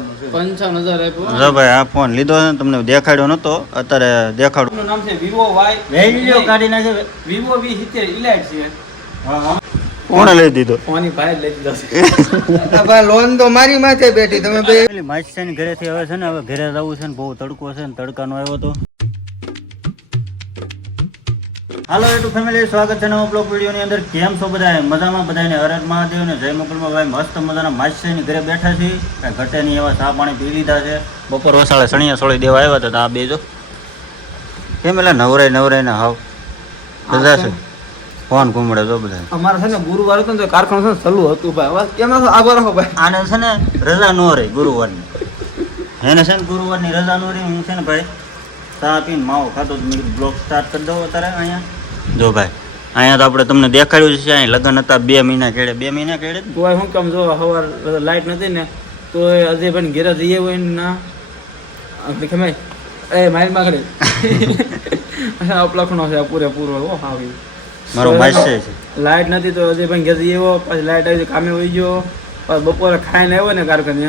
55,000 આપ્યો જો ભાઈ આ ફોન લીધો છે તમને દેખાડ્યો નતો અત્યારે દેખાડું. એનું નામ છે Vivo Y વેલ્યુ કાઢી નાખે Vivo V70 Elite છે. કોણે લઈ દીધો? કોની ભાઈ લઈ દીધો છે. ભાઈ લોન તો મારી માથે બેઠી તમે બે પેલી માછીની ઘરેથી હવે છે ને હવે ઘરે જવું છે ને બહુ તડકો છે ને તડકાનો આવ્યો તો. હાલો યુટ્યુબ ફેમિલી, સ્વાગત છે નવા બ્લોગ વિડીયોની અંદર. કેમ છો બધા? મજામાં? બધાને હર હર મહાદેવ ને જય મોકલમાં. ભાઈ મસ્ત મજાના માછીની ઘરે બેઠા છીએ, કાંઈ ઘટે નહીં એવા ચા પાણી પી લીધા છે. બપોર વસાળે સણિયા સોળી દેવા આવ્યા હતા. આ બે જો કેમ એટલે નવરાય ને હાવ રજા છે. ફોન ઘૂમડે જો બધા. અમારે છે ને ગુરુવાર હતો ને તો કારખાનું છે ને ચાલુ હતું ભાઈ. કેમ આગળ રાખો ભાઈ. આને છે ને રજા ન રહી ગુરુવારની. એને છે ને ગુરુવારની રજા ન રહી. હું છે ને ભાઈ ચા પીને માવો ખાતો મેં બ્લોગ સ્ટાર્ટ કરી દઉં અત્યારે. અહીંયા જો ભાઈ અહીંયા તો આપણે તમને દેખાડ્યું છે. અહીં લગ્ન હતા 2 મહિના કેળે. 2 મહિના કેળે તો શું કામ જો સવાર લાઈટ નથી ને તો અજય ભાઈ ઘેરે જઈએ હોય ને ના ખમાય એ માઇલ માં કરે અપલખણો છે પૂરેપૂરો હો આવી મારો માસ છે. લાઈટ નથી તો અજય ભાઈ ઘેર જઈએ પછી લાઈટ આવી કામે વહી ગયો પછી બપોરે ખાઈને આવ્યો ને કારખાને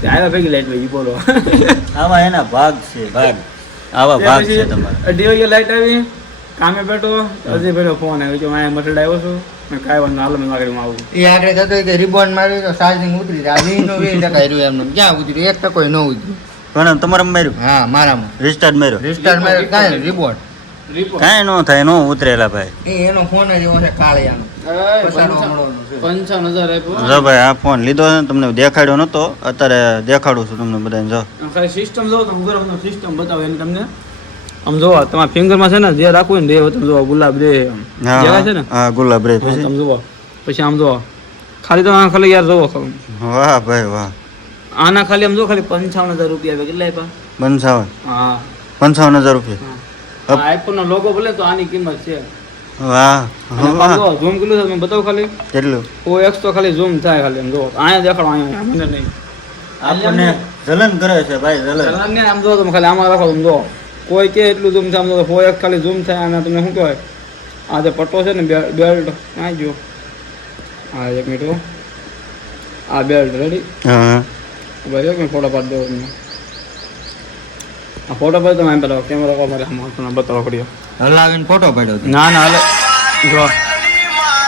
ત્યાં આવ્યા ભેગી લાઈટ વહી બોલો. આવા એના ભાગ છે ભાગ. આવા ભાગ છે તમારા. 2 વાગે લાઈટ આવી કામે બેઠો અજય ભાઈ ફોન આવ્યો કે હું મટડ આવ્યો છું મેં કાંઈ વાંધો હાલ મેં માગડીમાં આવું. એ આગળ થતો કે રિબોન માર્યું તો ચાર્જિંગ ઉતરી જાય. 20% રહ્યું એમનું ક્યાં ઉતર્યું? 1% ન ઉતર્યું. પણ તમારા માર્યું? હા મારામાં રિસ્ટાર્ટ માર્યો. રિસ્ટાર્ટ માર્યું કાંઈ રિબોન કાંઈ ન થાય, નો ઉતરેલા ભાઈ. એનો ફોન જ એવો છે કાળિયાનો. 55,000 આપ્યો. જો ભાઈ આ ફોન લીધો છે ને તમને દેખાડ્યો નતો અત્યારે દેખાડું છું તમને બધાને. જો ખાલી સિસ્ટમ જોવો તો સિસ્ટમ બતાવો એને તમને. આમ જોવો તમારા ફિંગરમાં છે ને જે રાખવું ને તમે જોવો ગુલાબ રે જેવા છે ને હા ગુલાબ રે તમે જોવો પછી આમ જોવો ખાલી તો ખાલી યાર જોવો વાહ ભાઈ વાહ. આના ખાલી આમ જો ખાલી 55,000 રૂપિયા આવે. કેટલા આપ્યા? 55. હા 55,000 રૂપિયા. આઈફોન નો લોગો ભલે તો આની કિંમત છે. વાહ ઝૂમ કેટલું તમે બતાવો ખાલી કેટલું? OX તો ખાલી ઝૂમ થાય ખાલી આમ જોવો. અહીંયા દેખાડો અહીંયા મને નહીં આપણને જલન કરે છે ભાઈ જલન. ને આમ જોવો તમે ખાલી આમાં રાખો તમે જોવો કોઈ કે એટલું ઝૂમ થાય આમ જો 4x ખાલી ઝૂમ થાય. અને તમને શું કહેવાય આ જે પટ્ટો છે ને બેલ્ટ આ જો હા 1 મિનિટ આ બેલ્ટ રેડી. હા ભાઈ એક મિનિટ ફોટો પાડી દો તમને. આ ફોટો પાડી તમે પેલો કેમેરા કો મારે આમાં બતાવવા પડ્યો. હલાવીને ફોટો પાડ્યો હતો. ના હાલે જો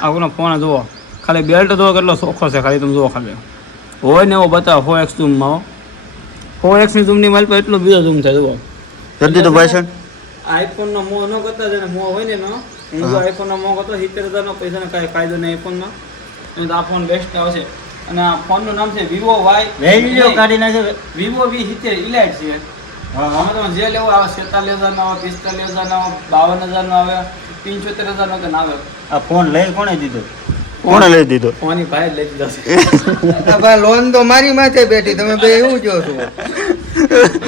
આનો ફોન જુઓ ખાલી બેલ્ટ જુઓ કેટલો ચોખ્ખો છે. ખાલી તમે જુઓ ખાલી હોય ને એવો બતાવો 4x ઝૂમમાં 4x ની ઝૂમની માલ પર એટલો બીજો ઝૂમ થાય જુઓ. કરી દીધું ભાઈ સર. આઈફોન નો મોહ ન કરતા છે ને મોહ હોય ને નો હું જો આઈફોન નો મોહ કરતો 70,000 નો પૈસા ને કાંઈ ફાયદો નહીં આઈફોનમાં. અને આ ફોન બેસ્ટ આવશે. અને આ ફોન નું નામ છે Vivo Y વેલ્યુ કાઢી નાખે Vivo V70 Elite છે. આમાં તમે જે લેવો આવે 47,000 નો આવે 45,000 નો આવે 52,000 નો આવે 75,000 નો કે ના આવે. આ ફોન લઈ કોણે દીધો? કોણે લઈ દીધો? ફોની ભાઈ લઈ દીધો છે. ભાઈ લોન તો મારી માથે બેઠી તમે બે એવું જો છો.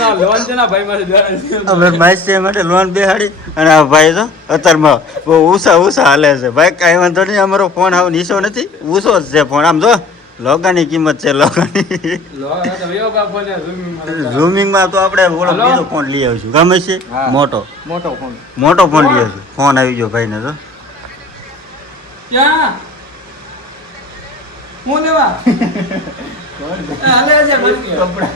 ના લોન છે ના ભાઈ મારે દેવાની અમે માસી માટે લોન બેહાડી અને આ ભાઈ તો અત્યારમાં બહુ ઊંચા હાલે છે. ભાઈ કાંઈ વાંધો નહીં, અમારો ફોન આવો નીચો નથી, ઊંચો જ છે ફોન. આમ જો લોગાની કિંમત છે લોગાની. ઝૂમિંગમાં તો આપણે ઓલો બીજો ફોન લઈ આવીશું. ગમે છે મોટો ફોન લઈ આવીશું. ફોન આવી ગયો ભાઈને તો ક્યાં હું લેવા હાલે છે કપડા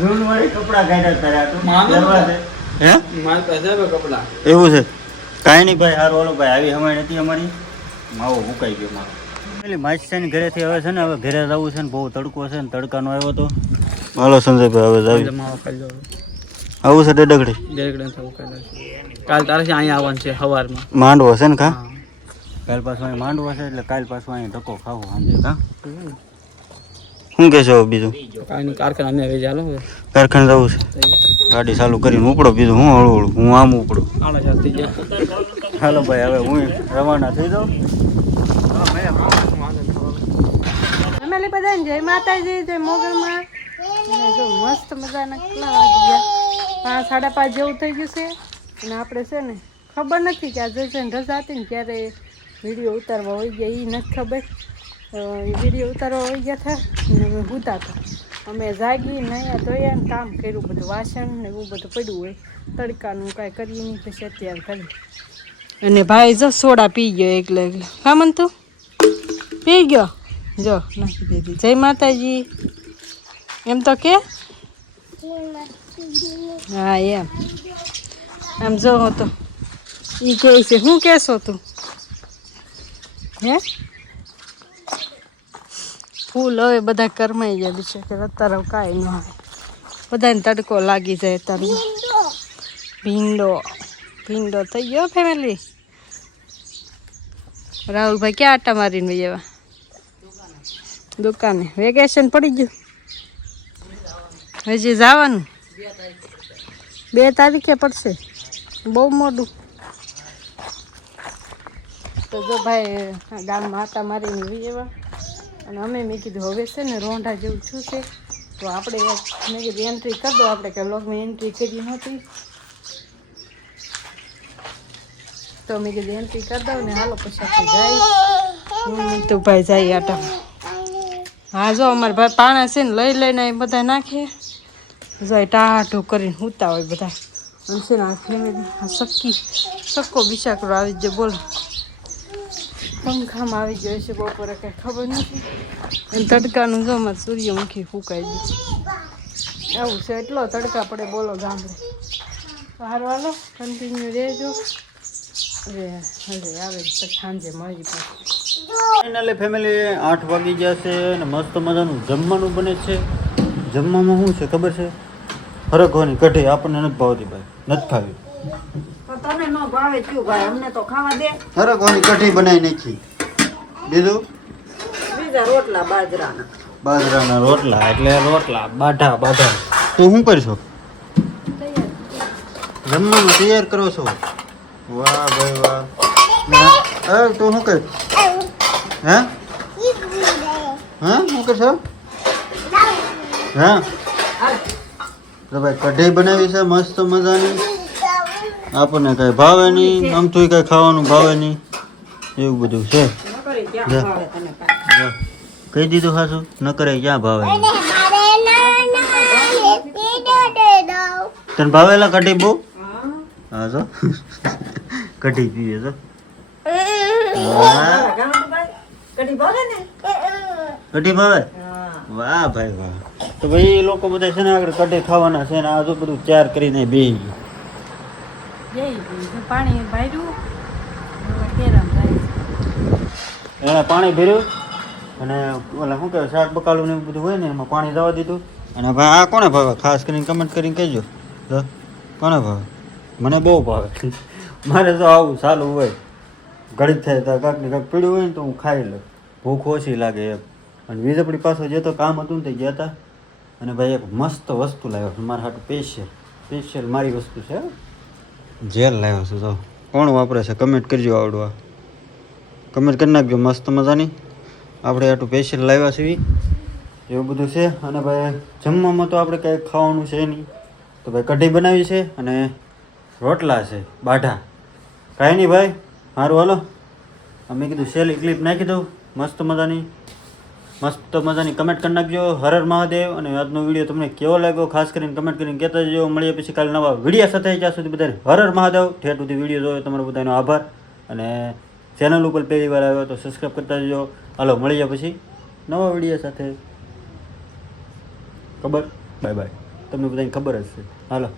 ઝૂમવાળી કપડા કાઢ્યા તારે આ તો પહેરવા છે. હે મારી પાસે કપડા એવું છે? કાંઈ નહીં ભાઈ હારું ઓલો ભાઈ આવી હમણાં નથી અમારી માવો મુકાઈ ગયો મારો. પેલી માછીની ઘરેથી હવે છે ને હવે ઘરે જવું છે ને બહુ તડકો છે ને તડકાનો આવ્યો તો. હાલો સંજયભાઈ હવે જાવી આવું છે ડેડકડી કાલ તારે છે અહીંયા આવવાનું છે સવારમાં માંડવો છે ને કા કાલ પાછું અહીં માંડવો છે એટલે કાલ પાછું અહીં ધક્કો ખાવો સાંજે કા. શું કહેશો બીજું? કાંઈ કારખાના અમે ચાલો કારખાને જવું છે. ગાડી ચાલુ કરીને ઉપડો બીજું હું હળવું હું આમ ઉપડું. હાલો ભાઈ હવે હું રવાના થઈ જાઉં. ફેમિલી બધાને જય માતાજી, જય મોગલમાં. જો મસ્ત મજાના કેટલા વાગી ગયા 5, 5:30 જેવું થઈ ગયું છે. અને આપણે છે ને ખબર નથી કે આજે છે ને રજા હતી ને ત્યારે વિડીયો ઉતારવા હોઈ ગયા એ નથી ખબર. વિડીયો ઉતારવા હોઈ ગયા હતા અને અમે સૂતા હતા. અમે જાગી નાહ્યા ધોયા ને કામ કર્યું બધું વાસણ ને એવું બધું પડ્યું હોય તડકાનું કાંઈ કરીએ નહીં પછી અત્યારે કરી. અને ભાઈ જો સોડા પી ગયો એકલો હા મન તું પી ગયો જો નાખી દીધી. જય માતાજી. એમ તો કે હા એમ આમ જો તો ઈ કહે છે શું કહેશો તું હે ફૂલ હવે બધા કરમાઈ ગયા બિચાર કે અત્યારે કાંઈ ન આવે બધાને તડકો લાગી જાય અત્યારે ભીંડો થઈ ગયો ફેમિલી રાહુલભાઈ ક્યાં આટા મારીને એવા દુકાને વેકેશન પડી ગયું હજી જવાનું 2 તારીખે પડશે બહુ મોડું તો જો ભાઈ ગામમાં આટા મારીને એવા અને અમે મેં કીધું હવે છે ને રોંઢા જેવું છું છે તો આપણે મેં કીધું એન્ટ્રી કરી દો આપણે કે બ્લોગમાં એન્ટ્રી કરી નહોતી તો મેં કીધું એન્ટ્રી કરી દઉં ને હાલો પછી આપણે જાય હું તો ભાઈ જાય આટામાં હા જો અમારા ભાઈ પાણા છે ને લઈને એ બધા નાખે જો ટાઢું કરીને સૂતા હોય બધા અને છે ને આ ફેમિલી આ સક્કો બિસાકડો આવી જાય બોલ પંખામાં આવી ગયો છે બપોરે કંઈ ખબર નથી અને તડકાનું જો અમારે સૂર્યમુખી ફૂંકાઈ ગયું આવું છે એટલો તડકા પડે બોલો ગામડે સારું હાલો કન્ટિન્યુ રહેજો હવે આવે પછી સાંજે મળી પાછું ફાઇનલી ફેમિલી 8 વાગી ગયા છે અને મસ્ત મજાનું જમવાનું બને છે જમવામાં શું છે ખબર છે હરખવાની કઢી આપણને નથી ભાવતી ભાઈ નથી ખાવી તને ન ભાવે ક્યું ભાઈ અમને તો ખાવા દે હરખવાની કઢી બનાવી નાખી બીજું બીજા રોટલા બાજરાના બાજરાના રોટલા એટલે રોટલા બાઢા તું શું કરશો જમવાનું તૈયાર કરો છો વાહ ભાઈ વાહ તું શું કર હે શું કરશો હા તો ભાઈ કઢી બનાવી છે મસ્ત મજાની આપણને કઈ ભાવે નહીં આમ તો કઈ ખાવાનું ભાવે નહીં એવું બધું છે કહી દીધું ખાશું ન કરે ક્યાં ભાવે તને ભાવેલા કઢી બહુ હા જો કઢી પીવે તો કઢી ભાવે વાહ ભાઈ વાહ તો ભાઈ એ લોકો બધા છે ને આગળ કઢી ખાવાના છે ને આ તો બધું તૈયાર કરીને બેસી ગયું પાણી ભર્યું કેરામ જાય એણે પાણી ભર્યું અને ઓલા શું કહેવાય શાક બકાલું ને એવું બધું હોય ને એમાં પાણી જવા દીધું અને ભાઈ આ કોને ભાવે ખાસ કરીને કમેન્ટ કરીને કહેજો તો કોને ભાવે મને બહુ ભાવે મારે તો આવું સારું હોય ઘડીક થાય તો કાંક ને કાંક પીડ્યું હોય ને તો હું ખાઈ લઉં ભૂખ ઓછી લાગે એમ અને વીજપડી પાસે જે તો કામ હતું ને તે ગયા હતા અને ભાઈ એક મસ્ત વસ્તુ લાવ્યો છે મારા હાટું સ્પેશિયલ મારી વસ્તુ છે જેલ લાવ્યો છું તો કોણ વાપરે છે કમેન્ટ કરજો આવડવા કમેન્ટ કરી નાખજો મસ્ત મજાની આપણે આટલું સ્પેશિયલ લાવ્યા છીએ એવું બધું છે અને ભાઈ જમવામાં તો આપણે કંઈ ખાવાનું છે નહીં તો ભાઈ કઢી બનાવી છે અને રોટલા છે બાઢા કાંઈ નહીં ભાઈ સારું હાલો અમે કીધું સેલી ક્લિપ નાખી દઉં મસ્ત મજાની કમેન્ટ કરી નાખજો હર હર મહાદેવ અને આજનો વિડીયો તમને કેવો લાગ્યો ખાસ કરીને કમેન્ટ કરીને કહેતા જજો મળીએ પછી કાલે નવા વિડીયો સાથે ત્યાં સુધી બધાને હર હર મહાદેવ ઠેઠ સુધી વિડીયો જોયો તમારો બધાનો આભાર અને ચેનલ ઉપર પહેલી વાર આવ્યો તો સબસ્ક્રાઈબ કરતા જજો હાલો મળીએ પછી નવા વિડીયો સાથે ખબર બાય તમને બધાને ખબર જ છે હાલો